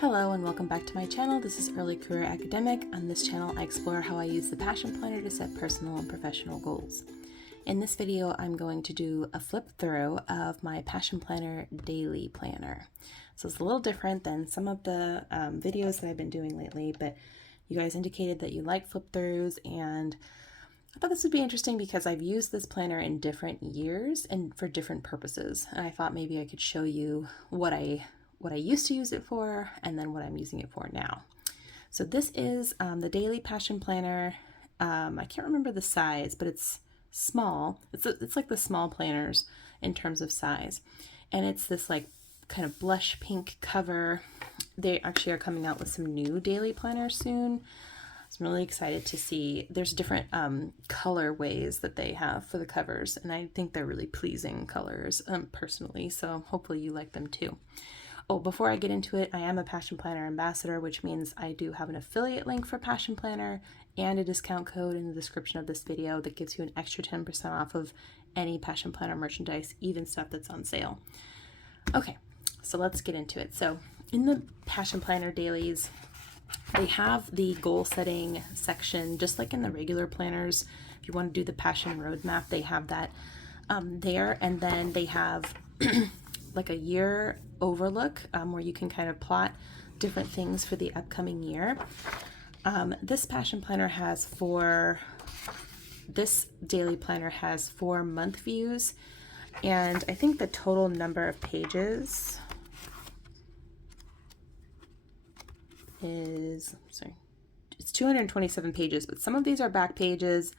Hello and welcome back to my channel. This is Early Career Academic. On this channel, I explore how I use the Passion Planner to set personal and professional goals. In this video, I'm going to do a flip through of my Passion Planner daily planner. So it's a little different than some of the videos that I've been doing lately, but you guys indicated that you like flip throughs, and I thought this would be interesting because I've used this planner in different years and for different purposes. And I thought maybe I could show you what I used to use it for, and then what I'm using it for now. So this is the Daily Passion Planner. I can't remember the size, but it's small. It's like the small planners in terms of size. And it's this like kind of blush pink cover. They actually are coming out with some new daily planners soon. I'm really excited to see. There's different colorways that they have for the covers, and I think they're really pleasing colors personally, so hopefully you like them too. Oh, before I get into it, I am a Passion Planner ambassador, which means I do have an affiliate link for Passion Planner and a discount code in the description of this video that gives you an extra 10% off of any Passion Planner merchandise, even stuff that's on sale. Okay, so let's get into it. So in the Passion Planner dailies, they have the goal setting section, just like in the regular planners. If you want to do the Passion Roadmap, they have that there. And then they have like a year overlook where you can kind of plot different things for the upcoming year. This Passion Planner has this daily planner has 4 month views, and I think the total number of pages is, it's 227 pages, but some of these are back pages,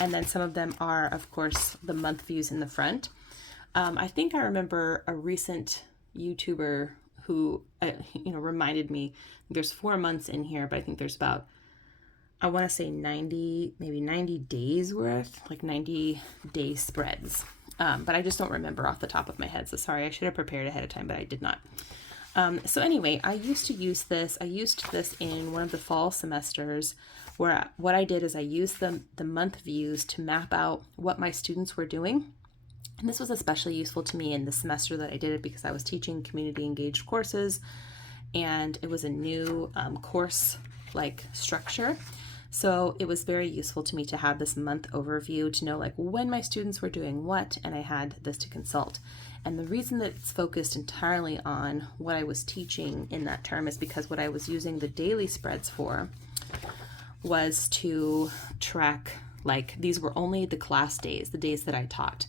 and then some of them are, of course, the month views in the front. I think I remember a recent YouTuber who, reminded me there's 4 months in here, but I think there's about, I want to say 90, maybe 90 days worth, like 90 day spreads. But I just don't remember off the top of my head. So sorry, I should have prepared ahead of time, but I did not. So anyway, I used to use this. I used this in one of the fall semesters where what I did is I used the month views to map out what my students were doing. And this was especially useful to me in the semester that I did it because I was teaching community engaged courses, and it was a new course like structure. So it was very useful to me to have this month overview to know like when my students were doing what, and I had this to consult. And the reason that it's focused entirely on what I was teaching in that term is because what I was using the daily spreads for was to track, like these were only the class days, the days that I taught.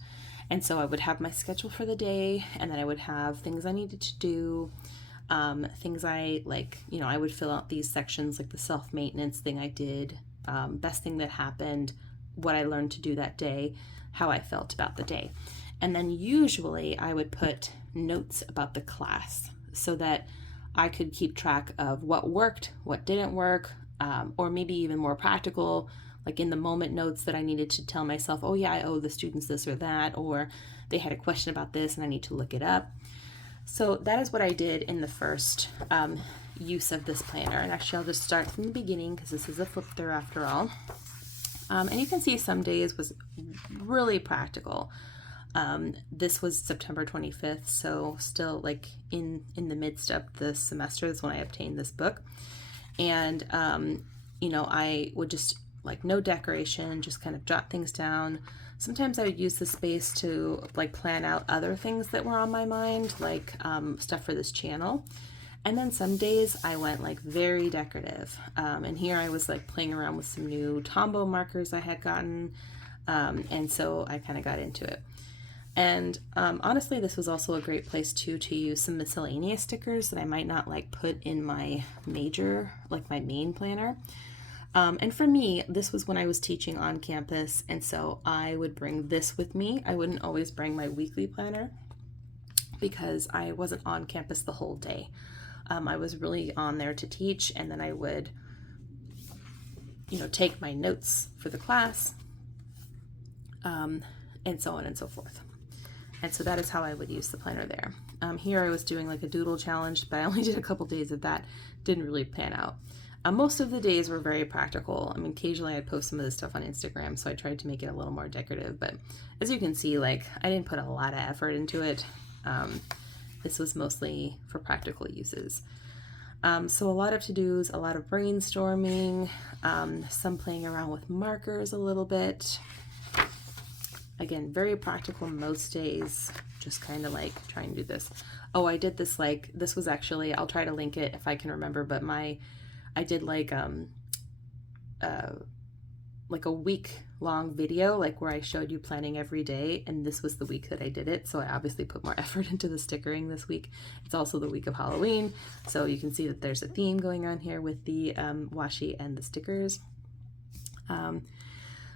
And so I would have my schedule for the day, and then I would have things I needed to do, things I like, I would fill out these sections like the self-maintenance thing I did, best thing that happened, what I learned to do that day, how I felt about the day. And then usually I would put notes about the class so that I could keep track of what worked, what didn't work, or maybe even more practical, like in the moment notes that I needed to tell myself, oh yeah, I owe the students this or that, or they had a question about this and I need to look it up. So that is what I did in the first use of this planner. And actually I'll just start from the beginning because this is a flip through after all. And you can see some days was really practical. This was September 25th, so still like in the midst of the semester is when I obtained this book. And, I would just like no decoration, just kind of jot things down. Sometimes I would use the space to like plan out other things that were on my mind, like stuff for this channel. And then some days I went like very decorative. And here I was like playing around with some new Tombow markers I had gotten. And so I kind of got into it. And honestly, this was also a great place to use some miscellaneous stickers that I might not like put in my major, like my main planner. And for me, this was when I was teaching on campus, and so I would bring this with me. I wouldn't always bring my weekly planner because I wasn't on campus the whole day. I was really on there to teach, and then I would, take my notes for the class, and so on and so forth. And so that is how I would use the planner there. Here I was doing like a doodle challenge, but I only did a couple days of that. Didn't really pan out. Most of the days were very practical. I mean, occasionally I'd post some of this stuff on Instagram, so I tried to make it a little more decorative, but as you can see, like I didn't put a lot of effort into it. This was mostly for practical uses. So a lot of to-dos, a lot of brainstorming, some playing around with markers a little bit. Again, very practical most days, just kind of like trying to do this. Oh, I did this, like, this was actually, I'll try to link it if I can remember, but I did like a week long video, like where I showed you planning every day, and this was the week that I did it, so I obviously put more effort into the stickering this week. It's also the week of Halloween, so you can see that there's a theme going on here with the washi and the stickers.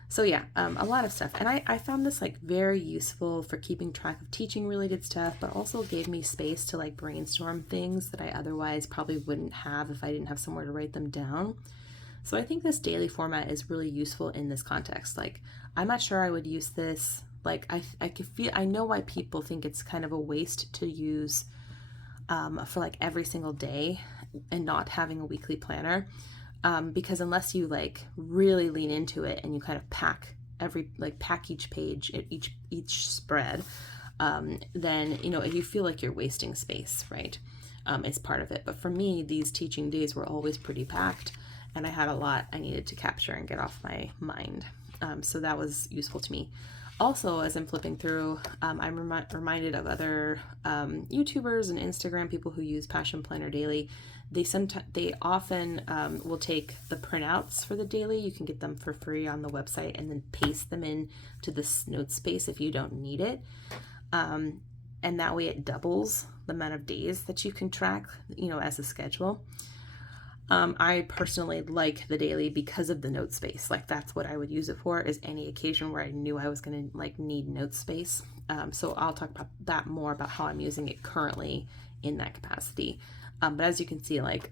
So yeah, a lot of stuff, and I found this like very useful for keeping track of teaching related stuff, but also gave me space to like brainstorm things that I otherwise probably wouldn't have if I didn't have somewhere to write them down. So I think this daily format is really useful in this context. Like, I'm not sure I would use this. Like, I could feel, I know why people think it's kind of a waste to use for like every single day and not having a weekly planner. Because unless you like really lean into it and you kind of pack each page, each spread, then, you know, you feel like you're wasting space, right? It's part of it. But for me, these teaching days were always pretty packed, and I had a lot I needed to capture and get off my mind. So that was useful to me. Also, as I'm flipping through, I'm reminded of other YouTubers and Instagram people who use Passion Planner Daily. They often will take the printouts for the daily. You can get them for free on the website and then paste them in to this note space if you don't need it. And that way it doubles the amount of days that you can track, you know, as a schedule. I personally like the daily because of the note space. Like, that's what I would use it for, is any occasion where I knew I was going to like need note space. So I'll talk about that more, about how I'm using it currently in that capacity. But as you can see, like,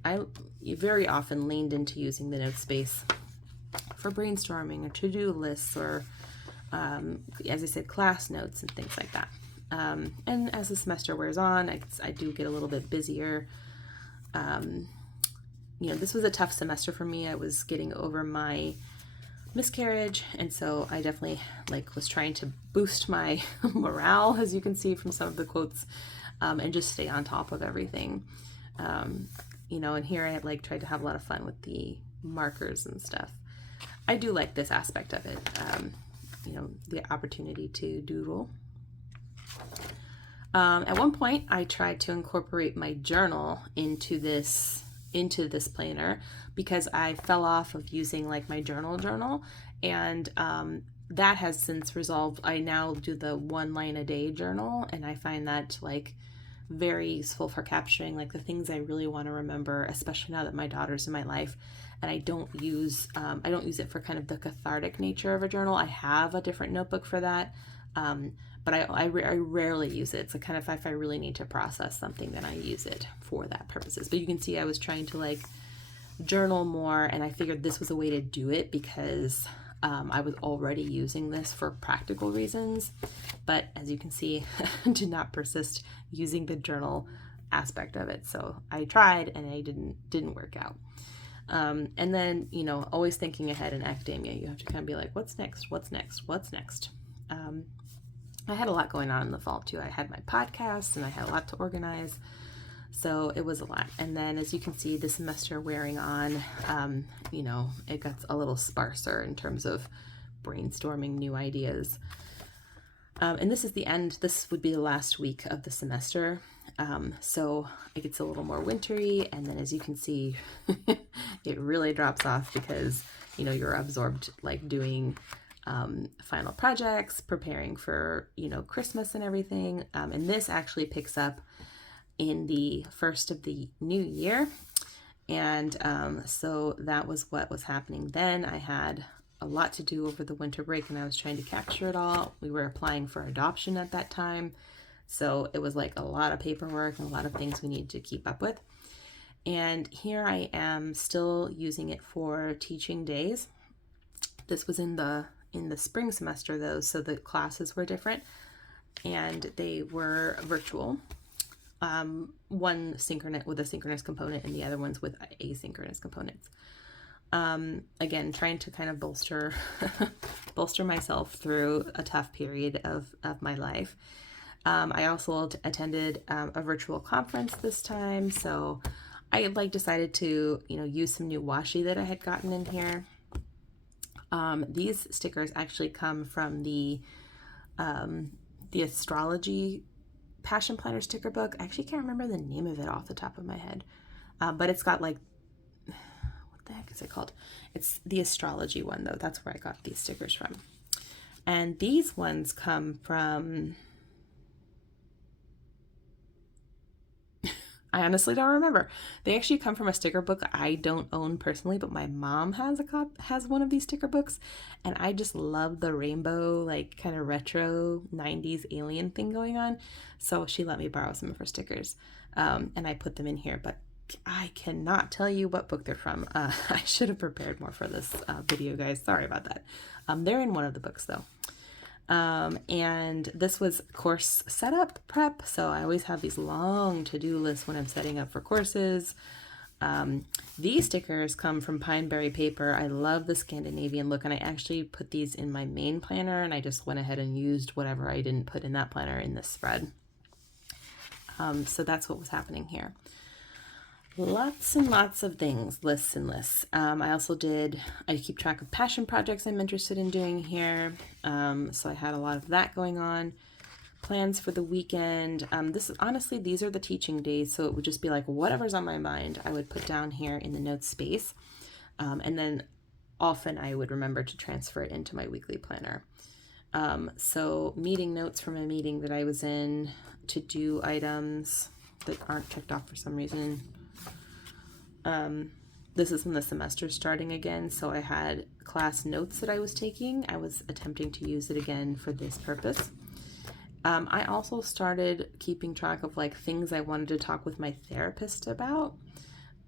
you very often leaned into using the note space for brainstorming or to-do lists, or as I said, class notes and things like that. And as the semester wears on, I do get a little bit busier. You know, this was a tough semester for me. I was getting over my miscarriage, and so I definitely like was trying to boost my morale, as you can see from some of the quotes, and just stay on top of everything. You know, and here I had like tried to have a lot of fun with the markers and stuff. I do like this aspect of it, you know, the opportunity to doodle. At one point I tried to incorporate my journal into this planner, because I fell off of using like my journal, and that has since resolved. I now do the 1 line a day journal, and I find that like very useful for capturing like the things I really want to remember, especially now that my daughter's in my life. And I don't use it for kind of the cathartic nature of a journal. I have a different notebook for that, but I rarely use it. So kind of if I really need to process something, then I use it for that purposes. But you can see I was trying to like journal more, and I figured this was a way to do it because I was already using this for practical reasons. But as you can see, did not persist using the journal aspect of it. So I tried, and I didn't work out. And then, you know, always thinking ahead in academia, you have to kind of be like, what's next? I had a lot going on in the fall too. I had my podcast, and I had a lot to organize. So it was a lot. And then, as you can see, the semester wearing on, you know, it got a little sparser in terms of brainstorming new ideas. And this is the end. This would be the last week of the semester. So it gets a little more wintry. And then, as you can see, it really drops off because, you know, you're absorbed like doing final projects, preparing for, you know, Christmas and everything. And this actually picks up in the first of the new year. And so that was what was happening then. I had a lot to do over the winter break, and I was trying to capture it all. We were applying for adoption at that time. So it was like a lot of paperwork and a lot of things we needed to keep up with. And here I am still using it for teaching days. This was in the spring semester though, so the classes were different and they were virtual. One synchronous with a synchronous component, and the other ones with asynchronous components. Again, trying to kind of bolster myself through a tough period of my life. I also attended a virtual conference this time, so I like decided to, use some new washi that I had gotten in here. These stickers actually come from the astrology Passion Planner sticker book. I actually can't remember the name of it off the top of my head, but it's got like, what the heck is it called? It's the astrology one though. That's where I got these stickers from. And these ones come from, I honestly don't remember. They actually come from a sticker book I don't own personally, but my mom has one of these sticker books, and I just love the rainbow, like kind of retro 90s alien thing going on. So she let me borrow some of her stickers, and I put them in here, but I cannot tell you what book they're from. I should have prepared more for this video, guys. Sorry about that. They're in one of the books though. And this was course setup prep. So I always have these long to-do lists when I'm setting up for courses. These stickers come from Pineberry paper. I love the Scandinavian look, and I actually put these in my main planner, and I just went ahead and used whatever I didn't put in that planner in this spread. So that's what was happening here. Lots and lots of things, lists and lists. I keep track of passion projects I'm interested in doing here. So I had a lot of that going on. Plans for the weekend. These are the teaching days, so it would just be like whatever's on my mind, I would put down here in the notes space. And then often I would remember to transfer it into my weekly planner. So meeting notes from a meeting that I was in, to do items that aren't checked off for some reason. This is when the semester's starting again, so I had class notes that I was taking. I was attempting to use it again for this purpose. I also started keeping track of like things I wanted to talk with my therapist about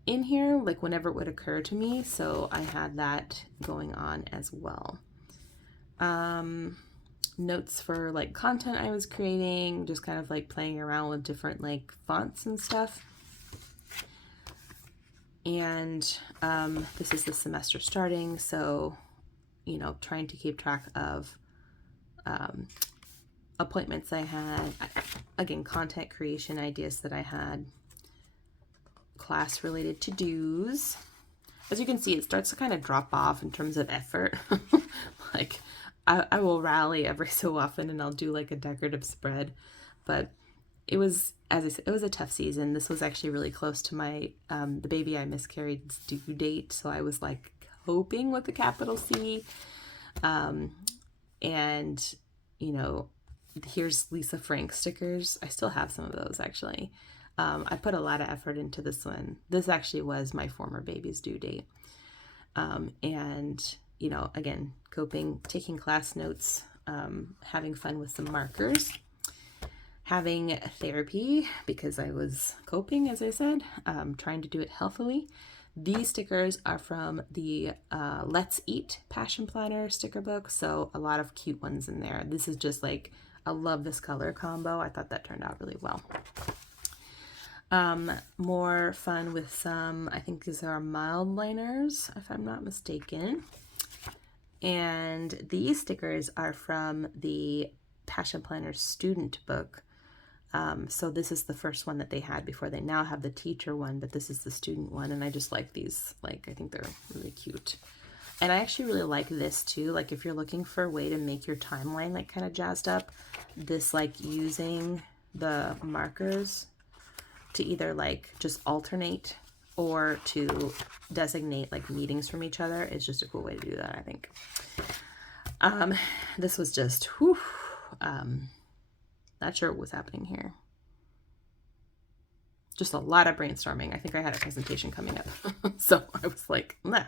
in here, like whenever it would occur to me. So I had that going on as well. Notes for like content I was creating, just kind of like playing around with different like fonts and stuff. And this is the semester starting, so trying to keep track of appointments I had, again, content creation ideas that I had, class related to-dos. As you can see, it starts to kind of drop off in terms of effort. Like I will rally every so often and I'll do like a decorative spread, but it was, as I said, it was a tough season. This was actually really close to my the baby I miscarried's due date, so I was like hoping with a capital C. And here's Lisa Frank stickers. I still have some of those actually. I put a lot of effort into this one. This actually was my former baby's due date. And again, coping, taking class notes, having fun with some markers, having therapy because I was coping, as I said, trying to do it healthily. These stickers are from the Let's Eat Passion Planner sticker book, so a lot of cute ones in there. This is just like, I love this color combo. I thought that turned out really well. More fun with some, I think these are mild liners, if I'm not mistaken. And these stickers are from the Passion Planner student book. So this is the first one that they had before. They now have the teacher one, but this is the student one, and I just like these. Like, I think they're really cute. And I actually really like this too. Like, if you're looking for a way to make your timeline like kind of jazzed up, this like using the markers to either like just alternate or to designate like meetings from each other is just a cool way to do that, I think. This was just, whew, not sure what was happening here. Just a lot of brainstorming. I think I had a presentation coming up. So I was like, nah.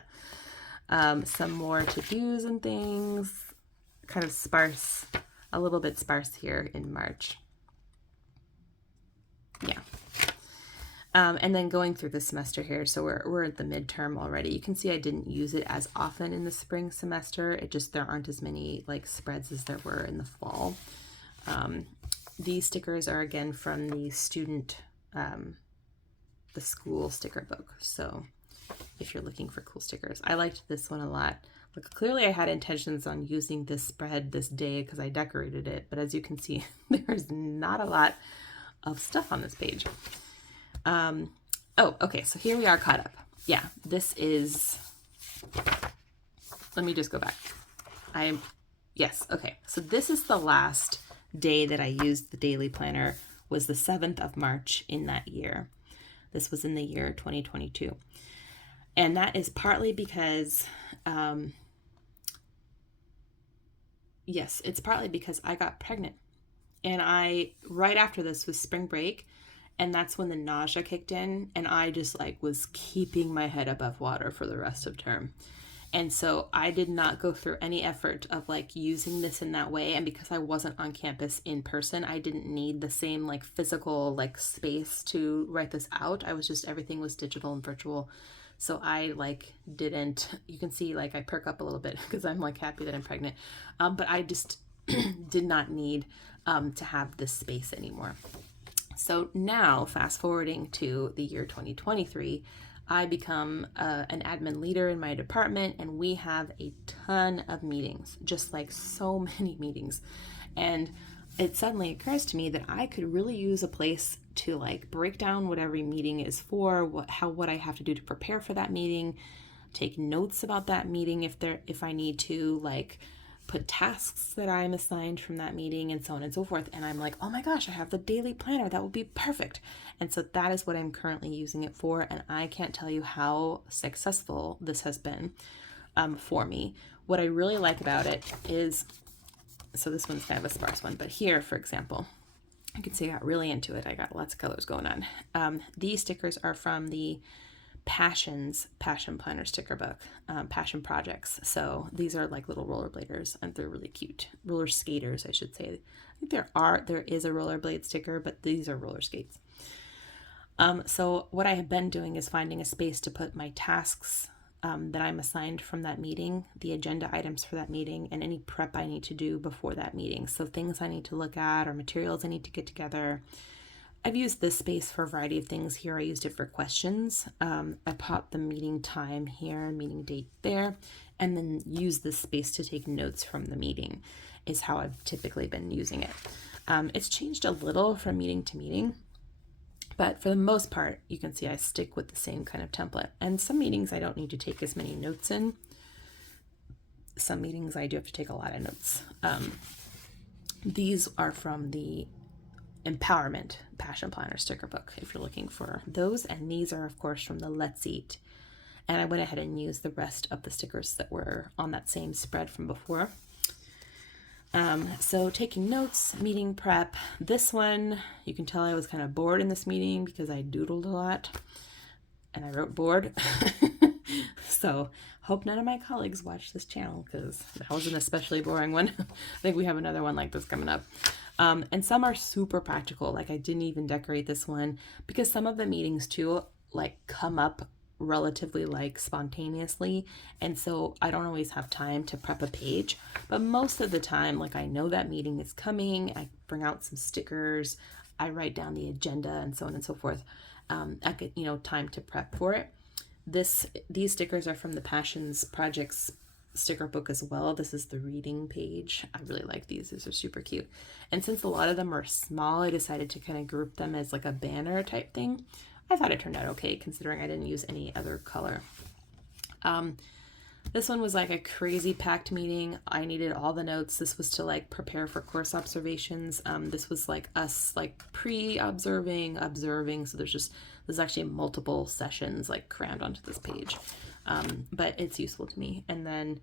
Some more to-dos and things. Kind of sparse, a little bit sparse here in March. Yeah. And then going through the semester here, so we're at the midterm already. You can see I didn't use it as often in the spring semester. It just, there aren't as many like spreads as there were in the fall. These stickers are again from the student, the school sticker book. So if you're looking for cool stickers, I liked this one a lot. Look, clearly I had intentions on using this spread this day because I decorated it, but as you can see, there's not a lot of stuff on this page. Oh, okay, so here we are caught up. Yeah, this is, let me just go back. Yes, okay. So this is the last day that I used the daily planner, was the 7th of March in that year. This was in the year 2022. And that is partly because, yes, it's partly because I got pregnant. And right after this was spring break, and that's when the nausea kicked in, and I just like was keeping my head above water for the rest of term. And so I did not go through any effort of like using this in that way. And because I wasn't on campus in person, I didn't need the same like physical like space to write this out. Everything was digital and virtual. So I like didn't, you can see like I perk up a little bit because I'm like happy that I'm pregnant. But I just did not need to have this space anymore. So now, fast forwarding to the year 2023, I become an admin leader in my department, and we have a ton of meetings, just like so many meetings. And it suddenly occurs to me that I could really use a place to like break down what every meeting is for, what I have to do to prepare for that meeting, take notes about that meeting if I need to, like put tasks that I'm assigned from that meeting and so on and so forth. And I'm like, oh my gosh, I have the daily planner. That would be perfect. And so that is what I'm currently using it for. And I can't tell you how successful this has been for me. What I really like about it is, so this one's kind of a sparse one, but here, for example, you can see I got really into it. I got lots of colors going on. These stickers are from the Passion Planner sticker book, Passion Projects. So these are like little rollerbladers, and they're really cute. Roller skaters, I should say. I think there is a rollerblade sticker, but these are roller skates. So what I have been doing is finding a space to put my tasks that I'm assigned from that meeting, the agenda items for that meeting, and any prep I need to do before that meeting. So things I need to look at or materials I need to get together. I've used this space for a variety of things. Here I used it for questions. I popped the meeting time here, meeting date there, and then use this space to take notes from the meeting is how I've typically been using it. It's changed a little from meeting to meeting, but for the most part, you can see I stick with the same kind of template. And some meetings I don't need to take as many notes in. Some meetings I do have to take a lot of notes. These are from the Empowerment Passion Planner sticker book if you're looking for those, and these are of course from the Let's Eat, and I went ahead and used the rest of the stickers that were on that same spread from before. So taking notes, meeting prep. This one, you can tell I was kind of bored in this meeting because I doodled a lot and I wrote bored. So hope none of my colleagues watch this channel because that was an especially boring one. I think we have another one like this coming up. And some are super practical. Like I didn't even decorate this one because some of the meetings too, like come up relatively like spontaneously. And so I don't always have time to prep a page, but most of the time, like I know that meeting is coming. I bring out some stickers, I write down the agenda and so on and so forth. I get, time to prep for it. These stickers are from the Passions Projects sticker book as well. This is the reading page. I really like these. These are super cute. And since a lot of them are small, I decided to kind of group them as like a banner type thing. I thought it turned out okay considering I didn't use any other color. This one was like a crazy packed meeting. I needed all the notes. This was to like prepare for course observations. This was like us like pre-observing, observing. So there's actually multiple sessions like crammed onto this page. But it's useful to me. And then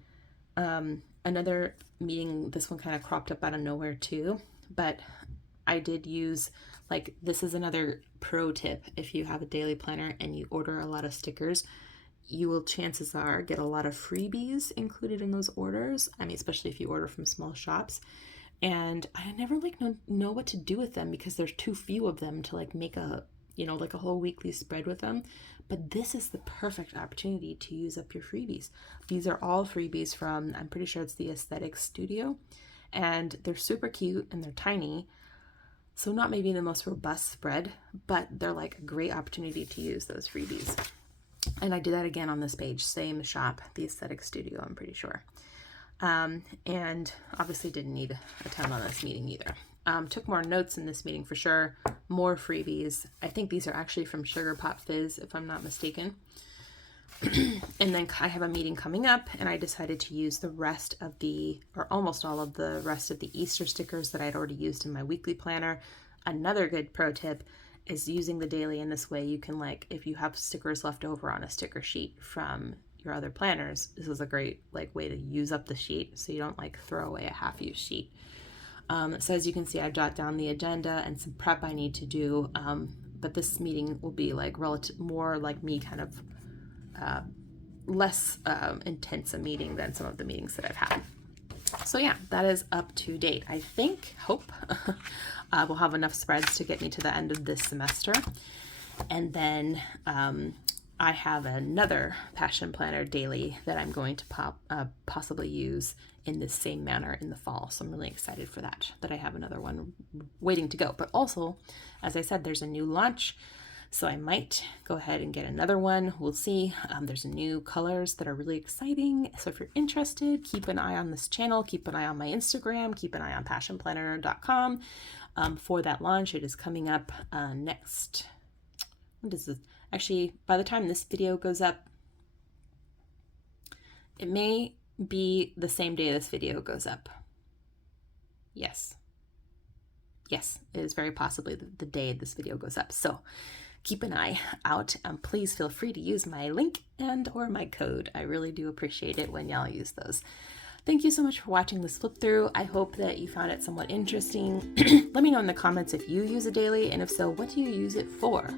another meeting, this one kind of cropped up out of nowhere too. But I did use, like, this is another pro tip. If you have a daily planner and you order a lot of stickers, you will, chances are, get a lot of freebies included in those orders. I mean, especially if you order from small shops. And I never like know what to do with them because there's too few of them to like make a, like a whole weekly spread with them. But this is the perfect opportunity to use up your freebies. These are all freebies from, I'm pretty sure it's the Aesthetics Studio, and they're super cute and they're tiny. So not maybe the most robust spread, but they're like a great opportunity to use those freebies. And I did that again on this page, same shop, the Aesthetic Studio, I'm pretty sure. And obviously didn't need a ton on this meeting either. Took more notes in this meeting for sure. More freebies. I think these are actually from Sugar Pop Fizz, if I'm not mistaken. And then I have a meeting coming up, and I decided to use the rest of or almost all of the rest of the Easter stickers that I'd already used in my weekly planner. Another good pro tip is using the daily in this way. You can, like, if you have stickers left over on a sticker sheet from your other planners, this is a great way to use up the sheet so you don't throw away a half-used sheet. So as you can see, I've jotted down the agenda and some prep I need to do, but this meeting will be more like me, kind of less intense a meeting than some of the meetings that I've had. So yeah, that is up to date. I hope we'll have enough spreads to get me to the end of this semester. And then I have another Passion Planner daily that I'm going to possibly use in this same manner in the fall. So I'm really excited for that I have another one waiting to go. But also, as I said, there's a new launch. So I might go ahead and get another one. We'll see. There's new colors that are really exciting. So if you're interested, keep an eye on this channel, keep an eye on my Instagram, keep an eye on passionplanner.com for that launch. It is coming up next. What is this? Actually, by the time this video goes up, it may be the same day this video goes up. Yes, it is very possibly the day this video goes up. So keep an eye out. Please feel free to use my link or my code. I really do appreciate it when y'all use those. Thank you so much for watching this flip through. I hope that you found it somewhat interesting. Let me know in the comments if you use a daily, and if so, what do you use it for?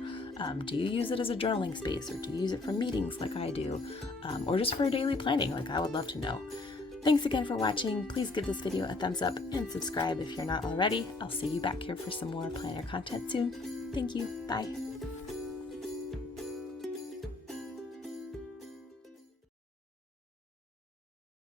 Do you use it as a journaling space, or do you use it for meetings like I do, or just for daily planning? I would love to know. Thanks again for watching. Please give this video a thumbs up and subscribe if you're not already. I'll see you back here for some more planner content soon. Thank you. Bye.